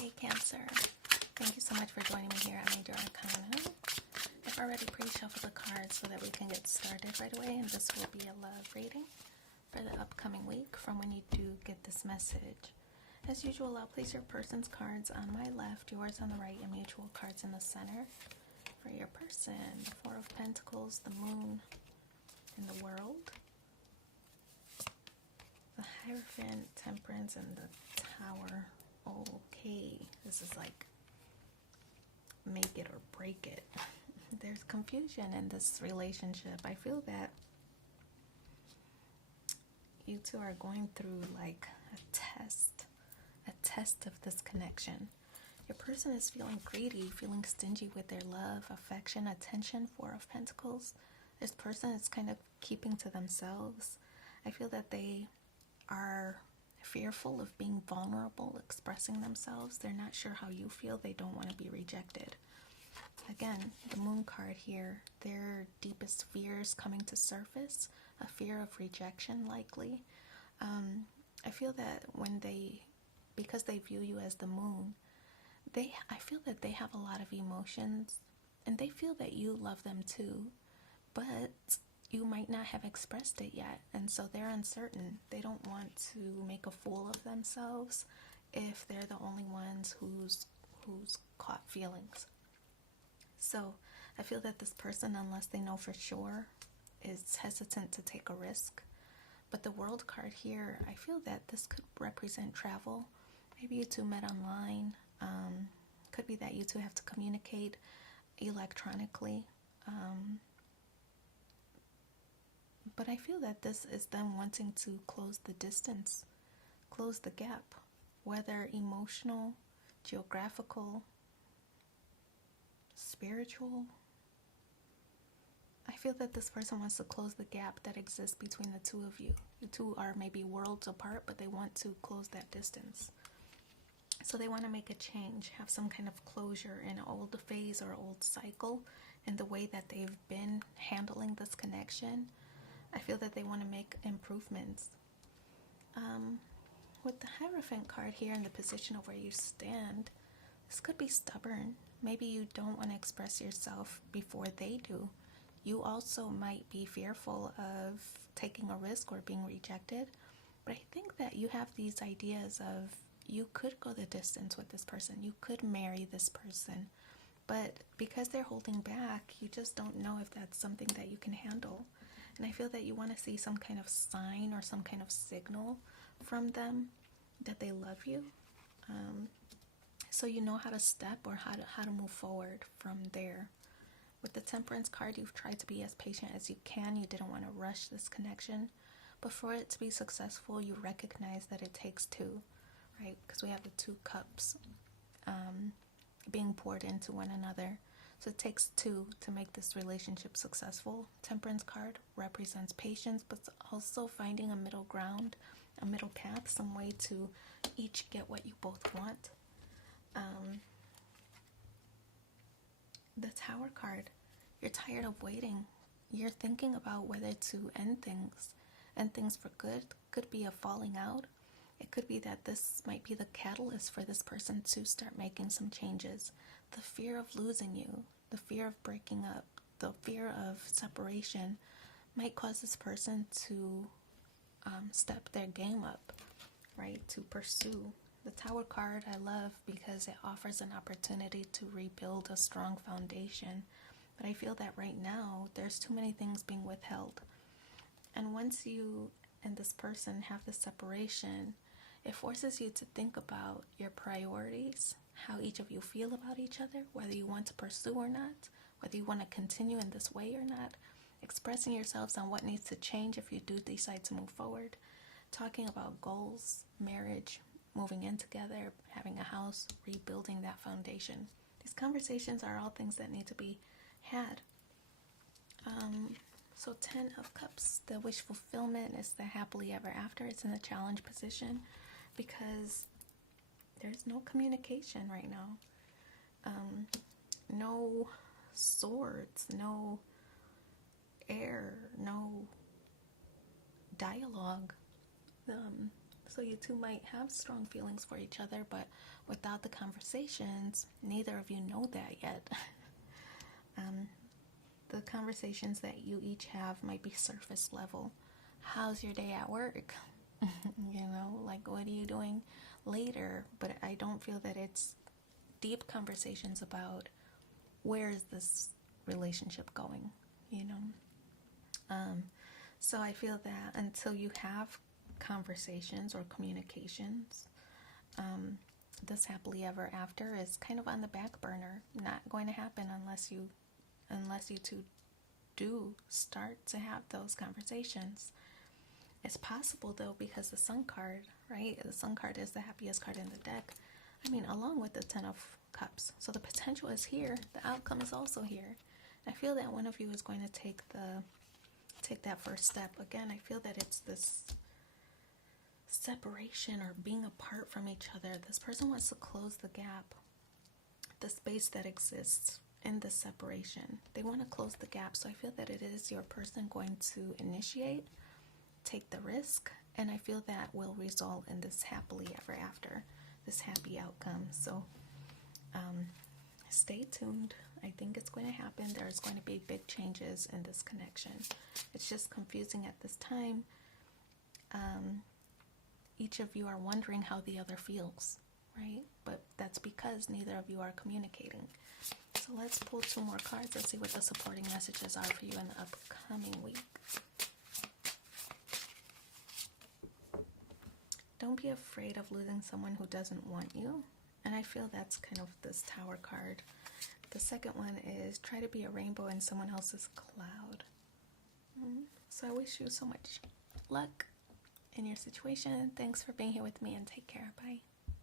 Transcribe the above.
Hey Cancer, thank you so much for joining me here at Major Arcana. I've already pre-shuffled the cards so that we can get started right away, and this will be a love reading for the upcoming week from when you do get this message. As usual, I'll place your person's cards on my left, yours on the right, and mutual cards in the center. For your person, the Four of Pentacles, the Moon, and the World, the Hierophant, Temperance, and the Tower. Okay, this is like make it or break it. There's confusion in this relationship. I feel that you two are going through like a test of this connection. Your person is feeling greedy, feeling stingy with their love, affection, attention. Four of Pentacles. This person is kind of keeping to themselves. I feel that they are fearful of being vulnerable, expressing themselves. They're not sure how you feel. They don't want to be rejected. Again, the Moon card here, their deepest fears coming to surface, a fear of rejection likely. I feel that because they view you as the Moon, I feel that they have a lot of emotions and they feel that you love them too, but you might not have expressed it yet, and so they're uncertain. They don't want to make a fool of themselves if they're the only ones who's caught feelings. So I feel that this person, unless they know for sure, is hesitant to take a risk. But the World card here, I feel that this could represent travel. Maybe you two met online. Could be that you two have to communicate electronically. But I feel that this is them wanting to close the distance, close the gap, whether emotional, geographical, spiritual. I feel that this person wants to close the gap that exists between the two of you. You two are maybe worlds apart, but they want to close that distance. So they want to make a change, have some kind of closure in an old phase or old cycle in the way that they've been handling this connection. I feel that they want to make improvements. With the Hierophant card here in the position of where you stand, this could be stubborn. Maybe you don't want to express yourself before they do. You also might be fearful of taking a risk or being rejected. But I think that you have these ideas of you could go the distance with this person. You could marry this person. But because they're holding back, you just don't know if that's something that you can handle. And I feel that you want to see some kind of sign or some kind of signal from them that they love you. So you know how to step or how to move forward from there. With the Temperance card, you've tried to be as patient as you can. You didn't want to rush this connection. But for it to be successful, you recognize that it takes two, right? Because we have the two cups being poured into one another. So it takes two to make this relationship successful. Temperance card represents patience, but also finding a middle ground, a middle path, some way to each get what you both want. The Tower card, you're tired of waiting. You're thinking about whether to end things for good. Could be a falling out. It could be that this might be the catalyst for this person to start making some changes. The fear of losing you, the fear of breaking up, the fear of separation might cause this person to step their game up, right? To pursue. The Tower card I love because it offers an opportunity to rebuild a strong foundation. But I feel that right now there's too many things being withheld. And once you and this person have this separation, it forces you to think about your priorities, how each of you feel about each other, whether you want to pursue or not, whether you want to continue in this way or not, expressing yourselves on what needs to change if you do decide to move forward, talking about goals, marriage, moving in together, having a house, rebuilding that foundation. These conversations are all things that need to be had. So 10 of Cups, the wish fulfillment is the happily ever after. It's in the challenge position because there's no communication right now. No swords, no air, no dialogue. So you two might have strong feelings for each other, but without the conversations, neither of you know that yet. The conversations that you each have might be surface level. How's your day at work? You know, like, what are you doing later? But I don't feel that it's deep conversations about where is this relationship going, you know? So I feel that until you have conversations or communications, this happily ever after is kind of on the back burner, not going to happen unless you two do start to have those conversations. It's possible though, because the Sun card, right? The Sun card is the happiest card in the deck. I mean, along with the Ten of Cups. So the potential is here. The outcome is also here. I feel that one of you is going to take that first step. Again, I feel that it's this separation or being apart from each other. This person wants to close the gap, the space that exists in the separation. They want to close the gap. So I feel that it is your person going to initiate, take the risk, and I feel that will result in this happily ever after, this happy outcome. So stay tuned. I think it's going to happen. There's going to be big changes in this connection. It's just confusing at this time. Each of you are wondering how the other feels, right? But that's because neither of you are communicating. So let's pull 2 more cards. Let's see what the supporting messages are for you in the upcoming week. Don't be afraid of losing someone who doesn't want you. And I feel that's kind of this Tower card. The second one is try to be a rainbow in someone else's cloud. So I wish you so much luck in your situation. Thanks for being here with me, and take care. Bye.